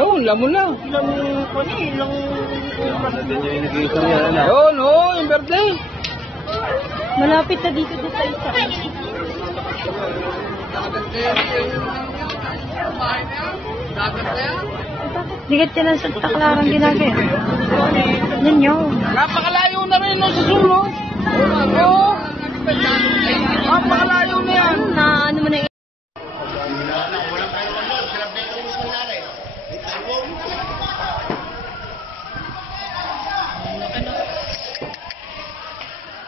Oo, lamon na. Ilang kani, ilang Yun, oo, yung birthday. malapit na dito sa isa. Digat ka ng Santa Clara ginagaya. Yan yun. Napakalayo na rin no, sa sulong. Oo. Napakalayo na yan. Na ano mo na yun?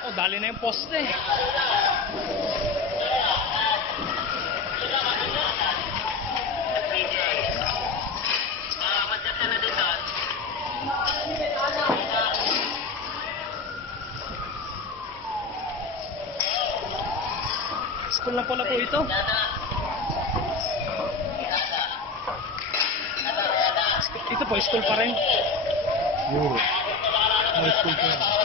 Oh, dali na yung poste. School na pala po ito. Ito po, school pa rin. School pa rin.